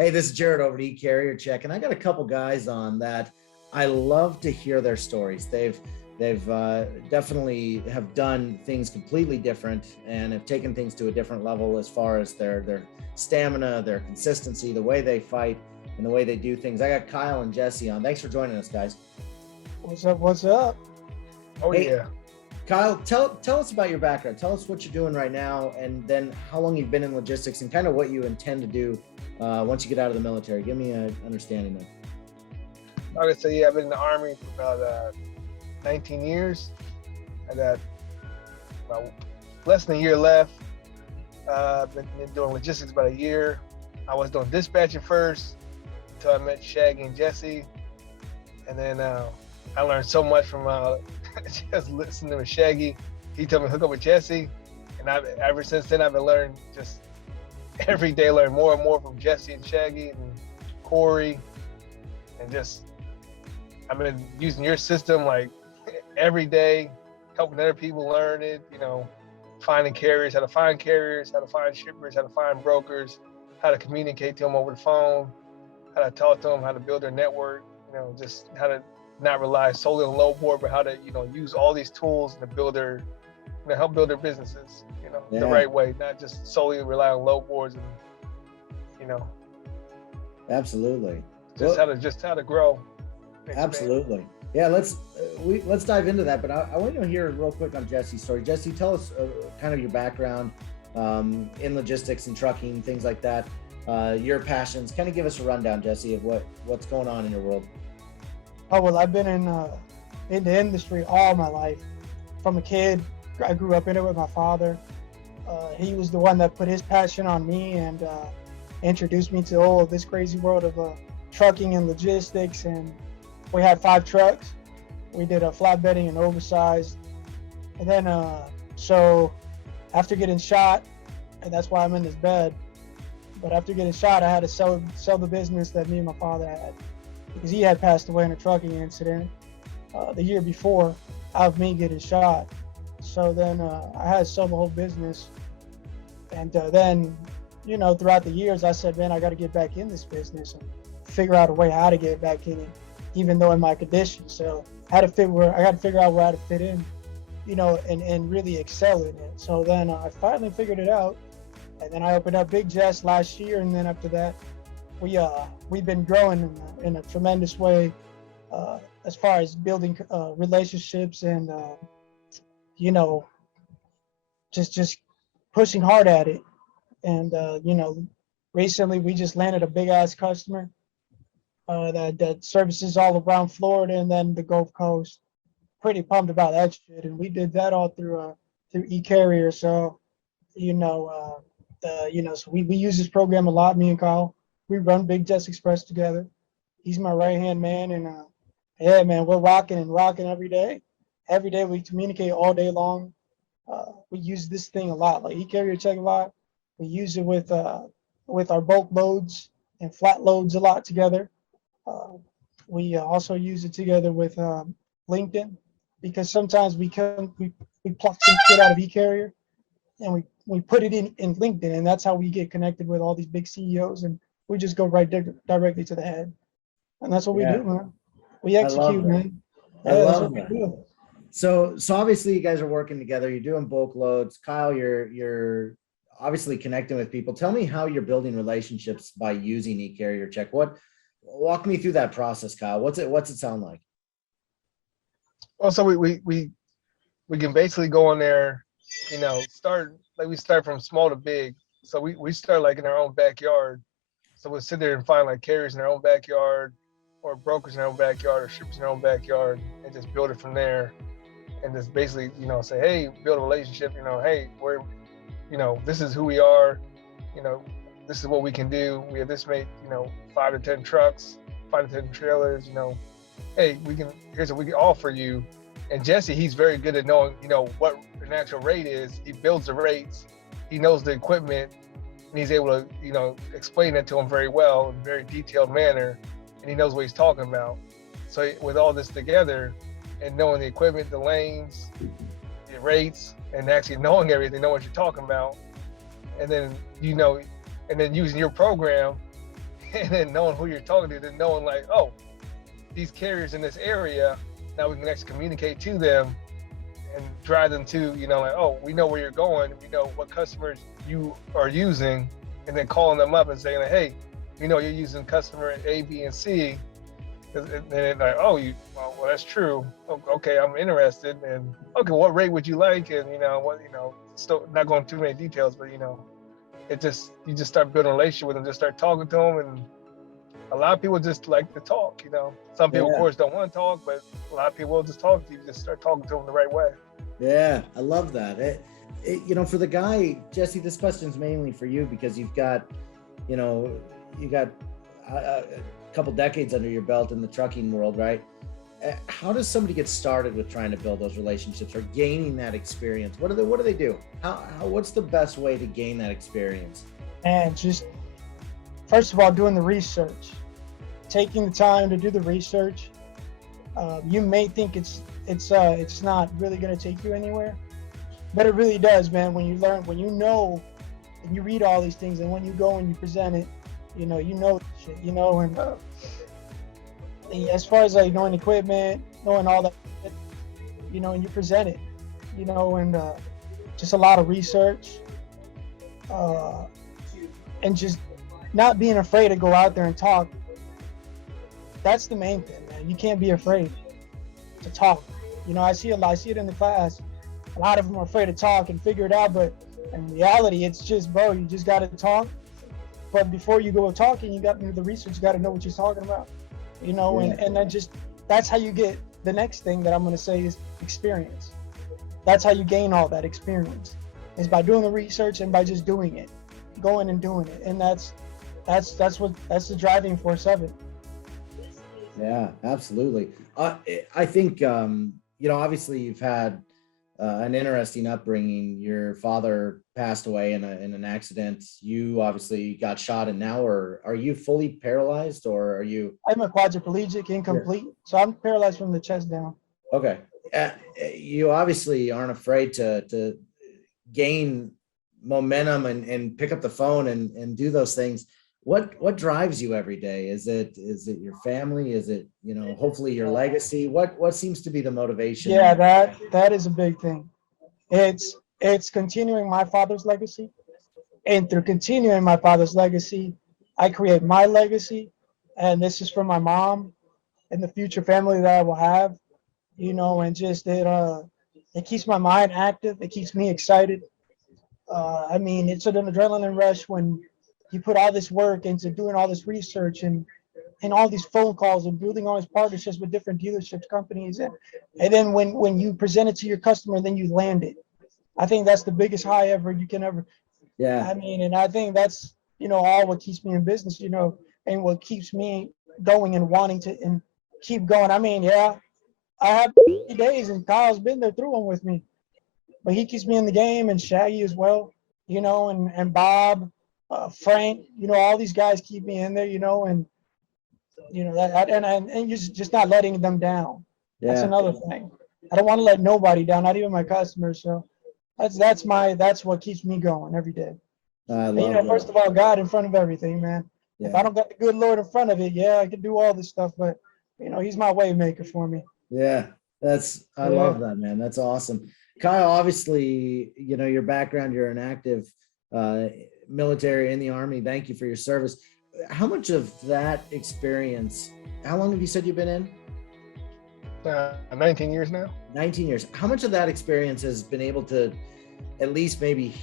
Hey, this is Jared over at eCarrier Check, and I got a couple guys on that I love to hear their stories. They've definitely have done things completely different and have taken things to a different level as far as their stamina, their consistency, the way they fight, and the way they do things. I got Kyle and Jesse on. Thanks for joining us, guys. What's up? What's up? Oh, Hey, yeah. Kyle, tell us about your background. Tell us what you're doing right now, and then how long you've been in logistics, and kind of what you intend to do once you get out of the military. Give me an understanding of. I would say, yeah, I've been in the Army for about 19 years. I got about less than a year left. I've been doing logistics about a year. I was doing dispatching first until I met Shaggy and Jesse. And then I learned so much from just listening to Shaggy. He told me to hook up with Jesse. And ever since then, I've been learning just every day, learn more and more from Jesse and Shaggy and Corey. And just, I've been using your system like every day, helping other people learn it, finding carriers, how to find carriers, how to find shippers, how to find brokers, how to communicate to them over the phone, how to talk to them, how to build their network, just how to not rely solely on load board, but how to, use all these tools to build their, help build their businesses, the right way, not just solely rely on load boards and, Absolutely. Just how to grow. Absolutely. Yeah, let's dive into that. But I want to hear real quick on Jesse's story. Jesse, tell us kind of your background in logistics and trucking, things like that. Your passions. Kind of give us a rundown, Jesse, of what's going on in your world. Oh, well, I've been in the industry all my life. From a kid, I grew up in it with my father. He was the one that put his passion on me and introduced me to all of this crazy world of trucking and logistics. And we had 5 trucks. We did a flatbedding and oversized. And then, so after getting shot, and that's why I'm in this bed, but after getting shot, I had to sell the business that me and my father had, because he had passed away in a trucking incident the year before of me getting shot. So then I had to sell the whole business. And then, throughout the years, I said, man, I got to get back in this business and figure out a way how to get back in it, even though in my condition. So I got to figure out where I to fit in, and really excel in it. So then I finally figured it out. And then I opened up Big Jess last year. And then after that, we've been growing in a tremendous way as far as building relationships and, just pushing hard at it. And, recently we just landed a big ass customer that services all around Florida and then the Gulf Coast. Pretty pumped about that shit. And we did that all through eCarrier. So, so we use this program a lot, me and Kyle. We run Big Jess Express together. He's my right-hand man. And yeah, man, we're rocking every day. Every day we communicate all day long. We use this thing a lot, like eCarrier Check a lot. We use it with our bulk loads and flat loads a lot together. We also use it together with LinkedIn, because sometimes we pluck some shit out of eCarrier and we put it in LinkedIn, and that's how we get connected with all these big CEOs, and we just go directly to the head. And that's what we do, man. We execute, man. I love that. So obviously you guys are working together. You're doing bulk loads. Kyle, you're obviously connecting with people. Tell me how you're building relationships by using eCarrier Check. Walk me through that process, Kyle. What's it sound like? Well, so we can basically go on there, we start from small to big. So we start like in our own backyard. So we'll sit there and find like carriers in our own backyard, or brokers in our own backyard, or shippers in our own backyard, and just build it from there. And just basically, say, hey, build a relationship, hey, we're, this is who we are, this is what we can do. We have this many, 5 to 10 trucks, 5 to 10 trailers, hey, here's what we can offer you. And Jesse, he's very good at knowing, what the natural rate is. He builds the rates, he knows the equipment, and he's able to, explain it to him very well in a very detailed manner, and he knows what he's talking about. So with all this together, and knowing the equipment, the lanes, the rates, and actually knowing everything, know what you're talking about, and then and then using your program, and then knowing who you're talking to, then knowing like, oh, these carriers in this area, now we can actually communicate to them and drive them to, like, oh, we know where you're going, we know what customers you are using, and then calling them up and saying like, hey, we know you're using customer A, B, and C. And then like, oh, well, that's true. Okay, I'm interested. And okay, what rate would you like? And still not going too many details, but you just start building a relationship with them, just start talking to them, and a lot of people just like to talk. Some people, of course, don't want to talk, but a lot of people will just talk to you. Just start talking to them the right way. Yeah, I love that. For the guy, Jesse, this question's mainly for you because you've got, a couple decades under your belt in the trucking world, right? How does somebody get started with trying to build those relationships or gaining that experience? What do they do? What's the best way to gain that experience? And just, first of all, doing the research, taking the time to do the research. You may think it's not really going to take you anywhere, but it really does, man. When you learn, when you know, and you read all these things, and when you go and you present it, you know shit, and as far as like knowing equipment, knowing all that, and you present it, and just a lot of research, and just not being afraid to go out there and talk. That's the main thing, man. You can't be afraid to talk. I see it in the class. A lot of them are afraid to talk and figure it out, but in reality, it's just, bro, you just got to talk. But before you go talking, you got to do the research. You got to know what you're talking about, and that's how you get the next thing that I'm going to say is experience. That's how you gain all that experience, is by doing the research and by just doing it, going and doing it. And that's the driving force of it. Yeah, absolutely. I think, obviously you've had an interesting upbringing. Your father passed away in an accident. You obviously got shot, and now are you fully paralyzed, or are you? I'm a quadriplegic, incomplete, so I'm paralyzed from the chest down. Okay. You obviously aren't afraid to gain momentum and pick up the phone and do those things. What drives you every day? Is it your family? Is it, hopefully your legacy? What seems to be the motivation? Yeah, that is a big thing. It's continuing my father's legacy. And through continuing my father's legacy, I create my legacy. And this is for my mom and the future family that I will have, and just it keeps my mind active. It keeps me excited. It's an adrenaline rush when you put all this work into doing all this research and all these phone calls and building all these partnerships with different dealerships, companies. And then when you present it to your customer, then you land it. I think that's the biggest high you can ever. Yeah. And I think that's, all what keeps me in business, and what keeps me going and wanting to and keep going. I have days, and Kyle's been there through them with me, but he keeps me in the game, and Shaggy as well, and Bob, Frank, all these guys keep me in there, and and you're just not letting them down. Yeah. That's another thing. I don't want to let nobody down, not even my customers. So that's what keeps me going every day. And, first of all, God in front of everything, man. Yeah. If I don't got the good Lord in front of it, I can do all this stuff, but He's my way maker for me. Yeah, I love that, man. That's awesome. Kyle, obviously, your background, you're an active military in the Army. Thank you for your service. How much of that experience, how long have you said you've been in? 19 years now. 19 years. How much of that experience has been able to at least maybe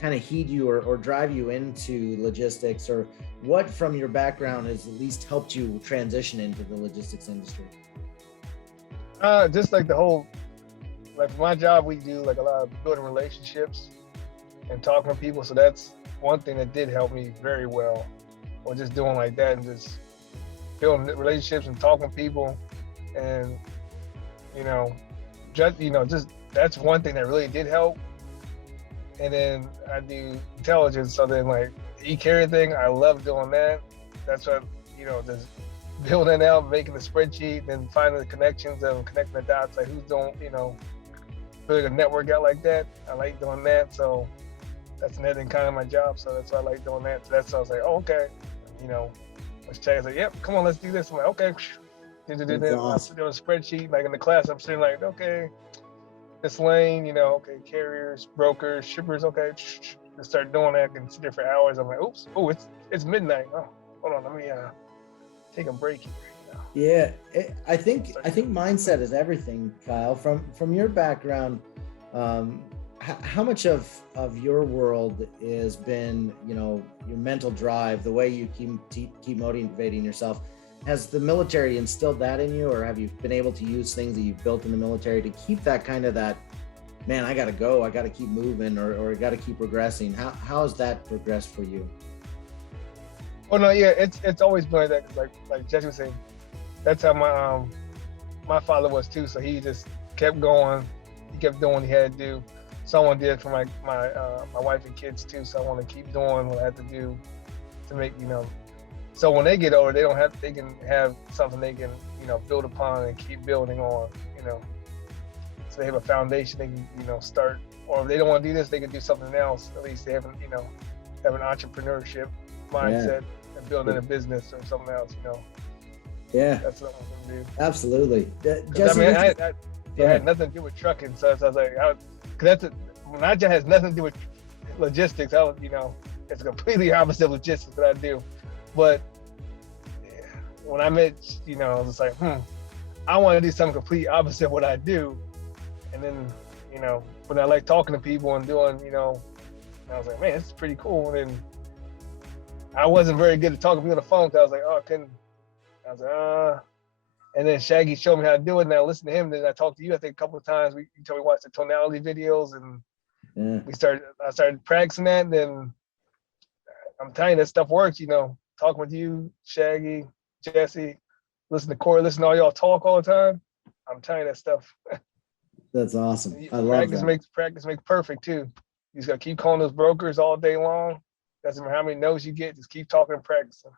kind of heed you or drive you into logistics, or what from your background has at least helped you transition into the logistics industry? Just like the whole, like for my job, we do like a lot of building relationships and talking to people. So that's one thing that did help me very well, or just doing like that and just building relationships and talking to people. And, just that's one thing that really did help. And then I do intelligence. So then like the e-carrier thing, I love doing that. That's what, just building out, making the spreadsheet, then finding the connections and connecting the dots, like who's doing, building a network out like that. I like doing that. So that's another kind of my job. So that's why I like doing that. So I was like, oh, okay. Shaggy's like, yep, come on, let's do this. I'm like, okay. That's I'm awesome. sitting on a spreadsheet, like in the class, I'm sitting like, okay, this lane, okay, carriers, brokers, shippers, okay. Just start doing that and see different hours. I'm like, oops, oh, it's midnight. Oh, hold on, let me take a break here. Yeah, I think mindset is everything, Kyle. From your background, how much of your world has been, your mental drive, the way you keep motivating yourself? Has the military instilled that in you, or have you been able to use things that you've built in the military to keep that kind of man, I gotta go, I gotta keep moving, or I gotta keep progressing? How has that progressed for you? Oh no, yeah, it's always been like that. Like Jesse was saying, that's how my father was too. So he just kept going. He kept doing what he had to do. Someone did for my wife and kids too. So I want to keep doing what I have to do to make So when they get older, they can have something they can build upon and keep building on. So they have a foundation they can start. Or if they don't want to do this, they can do something else. At least they have an entrepreneurship mindset and building a business or something else. Yeah, that's what I'm gonna do. Absolutely. Jesse, I had nothing to do with trucking, so I was like, because that has nothing to do with logistics. It's completely opposite of logistics that I do. But when I met, I was just like, I want to do something completely opposite of what I do. And then, when I like talking to people and doing, I was like, man, this is pretty cool. And then I wasn't very good at talking to people on the phone because I was like, oh, I couldn't. I was like, and then Shaggy showed me how to do it, and I listened to him. Then I talked to you, I think, a couple of times. You told me to watch the tonality videos, and I started practicing that. And then I'm telling you, that stuff works. Talking with you, Shaggy, Jesse, listen to Corey, listen to all y'all talk all the time. I'm telling you that stuff. That's awesome. I love practice that. Practice makes perfect too. You just gotta keep calling those brokers all day long. Doesn't matter how many no's you get, just keep talking and practicing.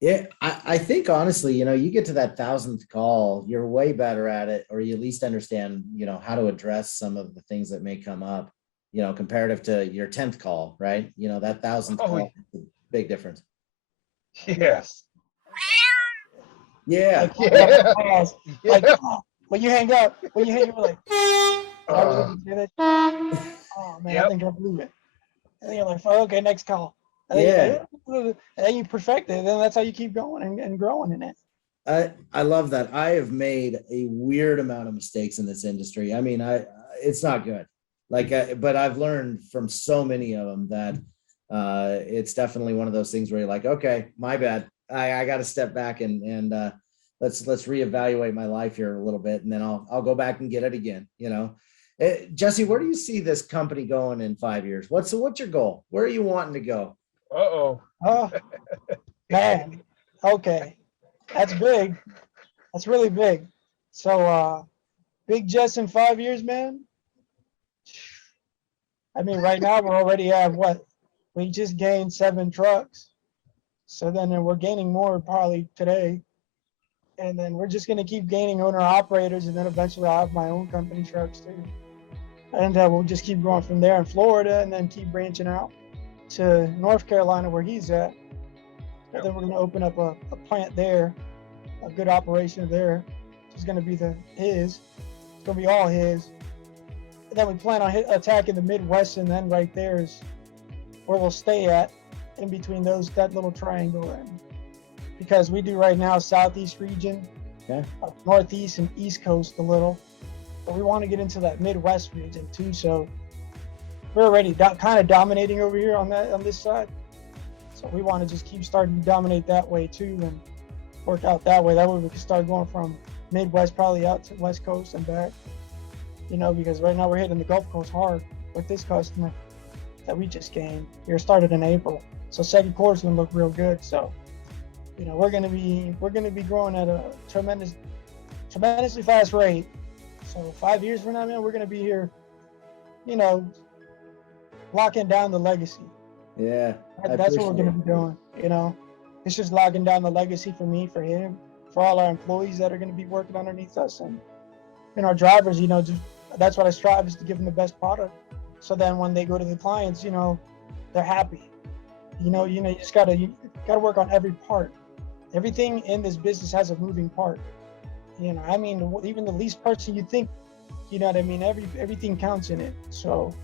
Yeah, I think honestly, you get to that 1,000th call, you're way better at it, or you at least understand, how to address some of the things that may come up, comparative to your 10th call, right? That 1,000th call is a big difference. Yes. Yeah. Like, when you hang up, you're like, oh man, I think I'll believe it. And then you're like, oh, okay, next call. And then and then you perfect it. And then that's how you keep going and growing in it. I love that. I have made a weird amount of mistakes in this industry. I mean, it's not good. But I've learned from so many of them that it's definitely one of those things where you're like, okay, my bad. I got to step back and let's reevaluate my life here a little bit, and then I'll go back and get it again. Jesse, where do you see this company going in 5 years? What's your goal? Where are you wanting to go? Oh, man. Okay. That's big. That's really big. So, Big Jess in 5 years, man. I mean, right now we already have we just gained 7 trucks. So then we're gaining more probably today. And then we're just going to keep gaining owner operators. And then eventually I'll have my own company trucks too. And we'll just keep going from there in Florida and then keep branching out to North Carolina where he's at. And then we're going to open up a plant there, a good operation there. It's going to be his. It's going to be all his. And then we plan on attacking the Midwest, and then right there is where we'll stay at in between that little triangle. And because we do right now Southeast region, Northeast and East Coast a little. But we want to get into that Midwest region too. So we're already kind of dominating over here on this side. So we want to just keep starting to dominate that way too and work out that way. That way we can start going from Midwest probably out to West Coast and back. Because right now we're hitting the Gulf Coast hard with this customer that we just gained. Here started in April. So second quarter's gonna look real good. So, we're gonna be growing at a tremendously fast rate. So 5 years from now, man, we're gonna be here, locking down the legacy. Yeah, that's what we're gonna be doing. It's just locking down the legacy for me, for him, for all our employees that are gonna be working underneath us, and our drivers. That's what I strive, is to give them the best product. So then when they go to the clients, they're happy. You just gotta work on every part. everything in this business has a moving part. I mean, even the least person you think, you know what I mean? Everything counts in it. So,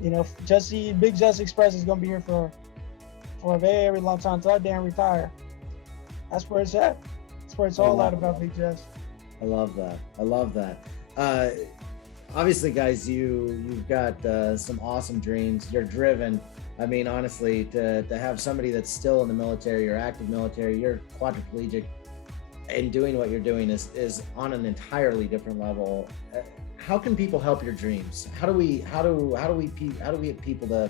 Big Jess Express is gonna be here for a very long time until I damn retire. That's where it's at. That's where it's all at about Big Jess. I love that. I love that. Obviously, guys, you've got some awesome dreams. You're driven. I mean, honestly, to have somebody that's still in the military, you're active military, you're quadriplegic, and doing what you're doing is on an entirely different level. How can people help your dreams? How do we get people to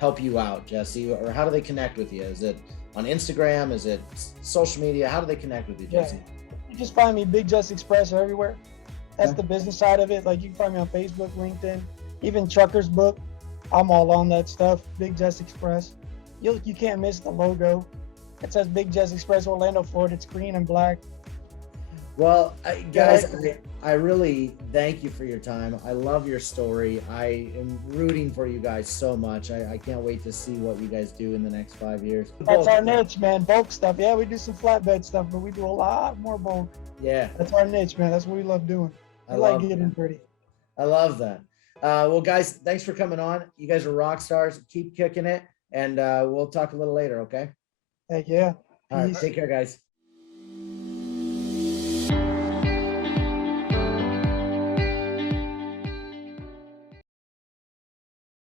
help you out, Jesse? Or how do they connect with you? Is it on Instagram? Is it social media? How do they connect with you, Jesse? You just find me Big Jess Express everywhere. That's the business side of it. Like, you can find me on Facebook, LinkedIn, even Trucker's Book. I'm all on that stuff. Big Jess Express. You can't miss the logo. It says Big Jess Express, Orlando, Florida. It's green and black. Well, guys, I really thank you for your time. I love your story. I am rooting for you guys so much. I can't wait to see what you guys do in the next 5 years. That's our niche, man. Bulk stuff. Yeah, we do some flatbed stuff, but we do a lot more bulk. Yeah. That's our niche, man. That's what we love doing. I like getting pretty. I love that. Well, guys, thanks for coming on. You guys are rock stars. Keep kicking it, and we'll talk a little later, okay? Heck yeah. All right, take care, guys.